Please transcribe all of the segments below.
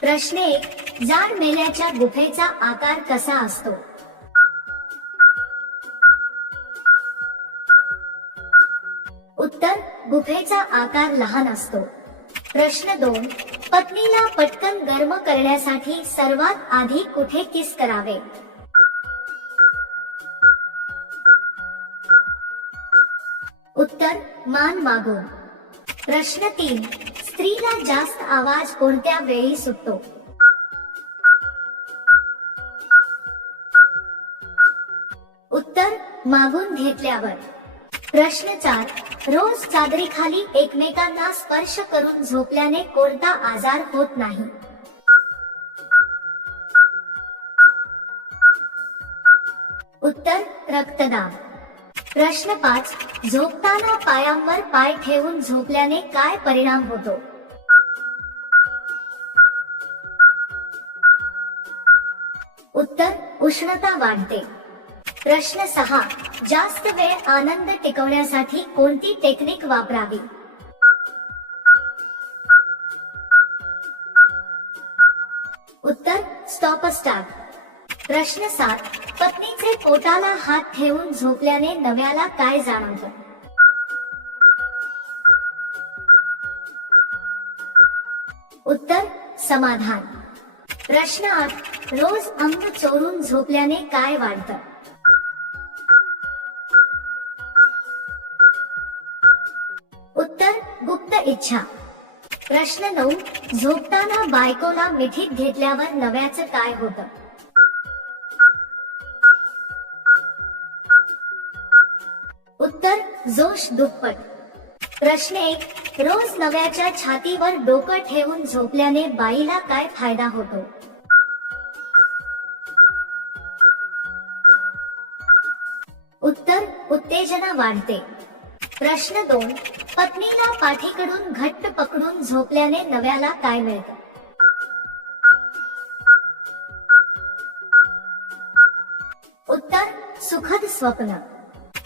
प्रश्न 1. जाड मेल्याच्या गुफेचा आकार कसा असतो? उत्तर. गुफेचा आकार लहान असतो. प्रश्न 2. पत्नीला पटकन गर्म करण्यासाठी सर्वात आधी कुठे किस करावे? उत्तर. मान मागून. प्रश्न 3. स्त्रीला जास्त आवाज कोणत्या वेळी सुटतो? उत्तर. मागून घेतल्यावर. प्रश्न 4. रोज चादरीखाली एकमेकांना स्पर्श करून झोपल्याने कोणता आजार होत नाही? उत्तर. रक्तदाब. प्रश्न 5. झोपताना पायांवर पाय ठेवून झोपल्याने काय परिणाम होतो? उत्तर. उष्णता वाढते. प्रश्न 6. जास्त वेळ आनंद टिकवण्यासाठी कोणती टेक्निक वापरावी? उत्तर. Stop start. प्रश्न 7. पत्नीचे पोटाला हात ठेवून झोपल्याने नव्याला काय जाणवतं? उत्तर. समाधान. प्रश्न 8. रोज अंग चोरून झोपल्याने काय वाढतं? उत्तर. गुप्त इच्छा. प्रश्न 9. झोपताना बायकोला मिठीत घेतल्यावर नव्याचं काय होतं? उत्तर. जोश दुप्पट. प्रश्न 1. रोज नव्याच्या छातीवर डोकं ठेवून झोपल्याने बाईला काय फायदा होतो? उत्तर. उत्तेजना वाढते. प्रश्न 2. पत्नीला पाठीकडून घट्ट पकडून झोपल्याने नव्याला काय मिळतं? उत्तर. सुखद स्वप्न.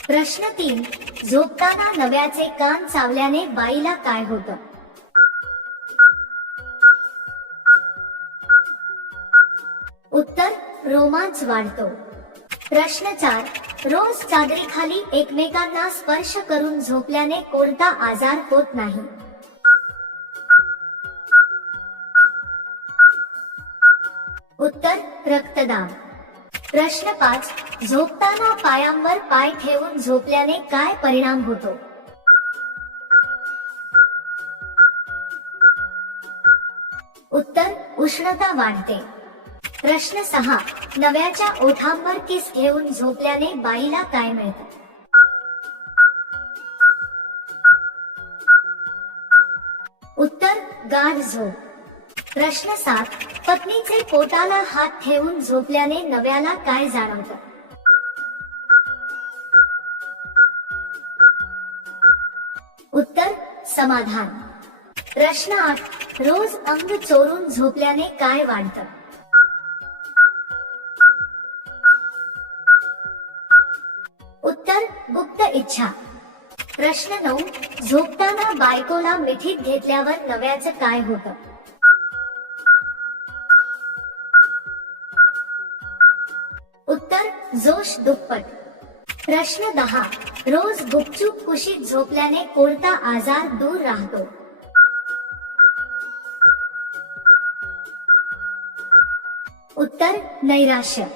प्रश्न 3. झोपताना नव्याचे कान चावल्याने बाईला काय होतं? उत्तर. रोमांच वाढतो. प्रश्न 4. रोज चादरीखाली एकमेकांना स्पर्श करून झोपल्याने कोणता आजार होत नाही? उत्तर. रक्तदाब. प्रश्न 5. झोपताना पायांवर पाय ठेवून झोपल्याने काय परिणाम होतो? उत्तर. उष्णता वाढते. प्रश्न 6. नव्याच्या ओठांवर किस घेऊन झोपल्याने बाईला काय मिळतं? उत्तर. गाढ झोप. प्रश्न 7. पत्नीचे पोटाला हात ठेवून झोपल्याने नव्याला काय जाणवतं? उत्तर. समाधान. प्रश्न 8. रोज अंग चोरून झोपल्याने काय वाढतं? उत्तर. गुप्त इच्छा. प्रश्न 9. झोपताना बायकोला मिठीत घेतल्यावर नव्याचं काय होतं? उत्तर. जोश दुप्पट. प्रश्न 10. रोज गुपचूप कुशीत झोपल्याने कोणता आजार दूर राहतो? उत्तर. नैराश्य.